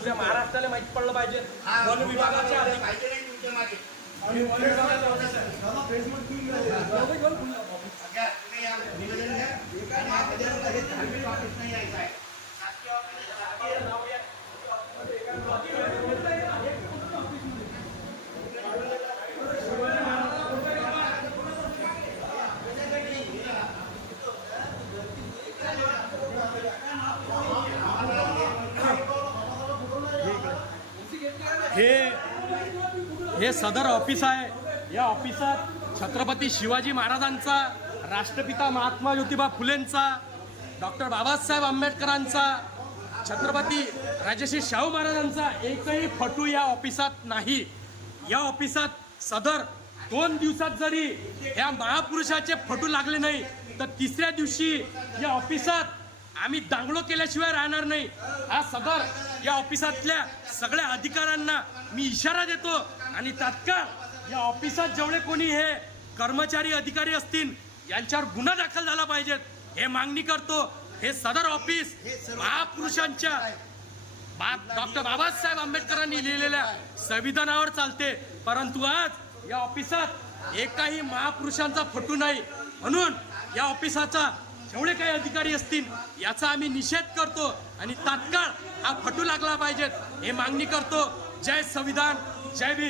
तुझ्या महाराष्ट्राला माहिती पडलं पाहिजे. वन विभागाच्या हे सदर ऑफिस आहे. या ऑफिसात छत्रपती शिवाजी महाराजांचा, राष्ट्रपिता महात्मा ज्योतिबा फुलेंचा, डॉक्टर बाबासाहेब आंबेडकरांचा, छत्रपती राजर्षी शाहू महाराजांचा एकही फोटो या ऑफिसात नाही. या ऑफिसात सदर 2 दिवसात जरी या महापुरुषाचे फोटो लागले नाही तर तिसऱ्या दिवशी या ऑफिसात आम्ही दांगडो केल्याशिवाय राहणार नाही. हा सदर या ऑफिसातल्या सगळ्या अधिकाऱ्यांना मी इशारा देतो आणि तात्काळ या ऑफिसात जेवढे कोणी हे कर्मचारी अधिकारी असतील यांच्यावर गुन्हा दाखल झाला पाहिजेत हे मागणी करतो. हे सदर ऑफिस महापुरुषांच्या डॉक्टर बाबासाहेब आंबेडकरांनी लिहिलेल्या संविधानावर चालते, परंतु आज या ऑफिसात एकाही महापुरुषांचा फोटो नाही. म्हणून या ऑफिसाचा जेवढे काही अधिकारी असतील याचा आम्ही निषेध करतो आणि तात्काळ हा फोटो लागला पाहिजेत हे मागणी करतो. जय संविधान, जय भीम.